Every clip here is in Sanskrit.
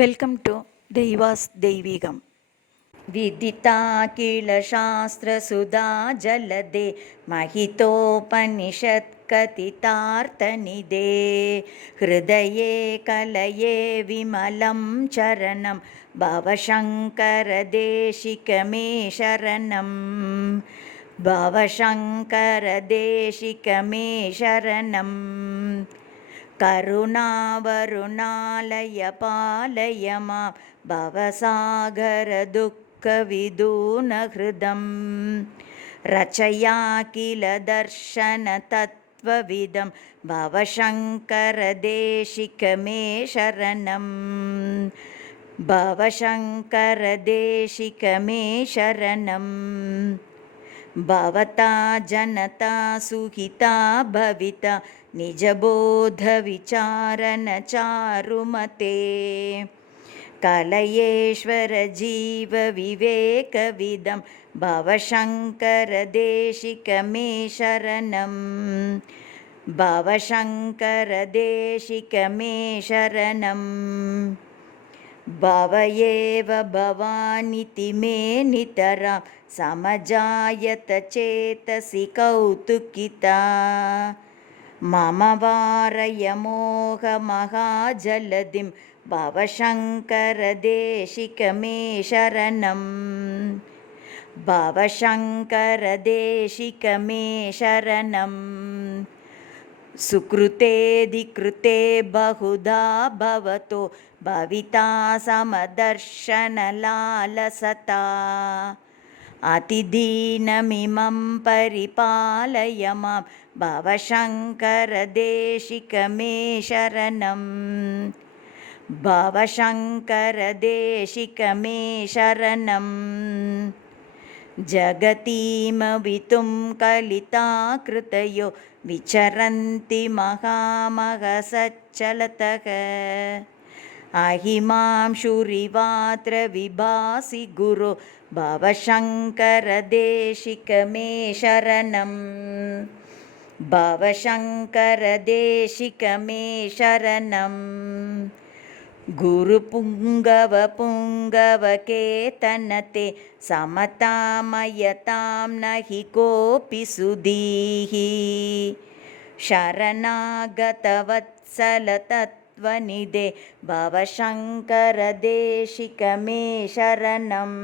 Welcome to ദൈവാസ് ദൈവികം. വിദിതാ കില ശാസ്ത്രസുധാ ജലദേ महितोपनिषत् कथितार्थनिधे हृदये कलये विमलं चरणं भवशङ्करदेशिकमे शरणं भवशङ्करदेशिकमे शरणं करुणावरुणालय पालय मां भवसागरदुःखविदूनहृदं रचया किल दर्शनतत्त्वविदं भवशङ्करदेशिकमे शरणं भवशङ्करदेशिकमे शरणं भवता जनता सुहिता भविता निजबोधविचारणचारुमते कलयेश्वर जीवविवेकविदं भवशङ्करदेशिकमे शरणं भवशङ्करदेशिकमे शरणं भवयेव भवानिति मे नितरां समजायत चेतसि कौतुकिता मम वारय मोहमहाजलधिं भवशङ्करदेशिकमे शरणं भवशङ्करदेशिकमे शरणं सुकृतेऽधिकृते बहुधा भवतो भविता समदर्शनलालसता अतिदीनमिमं परिपालय मां भवशङ्करदेशिकमे शरणं भवशङ्करदेशिकमे शरणं जगतीमवितुं कलिताकृतयो विचरन्ति महामहसच्चलतः अहिमांशुरिवात्र विभासि गुरो भवशङ्करदेशिकमे शरणं भवशङ्करदेशिकमे शरणं गुरुपुङ्गवपुङ्गवकेतनते समतामयतां न हि कोऽपि सुधीः शरणागतवत्सलतत्त्वनिधे भवशङ्करदेशिकमे शरणं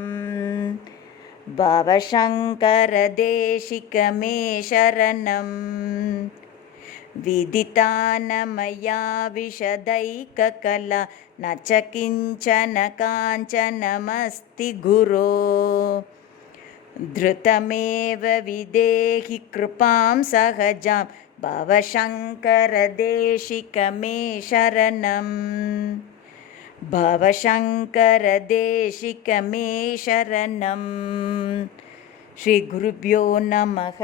भवशङ्करदेशिकमे शरणं विदिता न मया विशदैककला न च किञ्चन काञ्चनमस्ति गुरो धृतमेव विदेहि कृपां सहजां भवशङ्करदेशिकमे शरणं भवशङ्करदेशिकमे शरणं. श्री गुरुभ्यो नमः.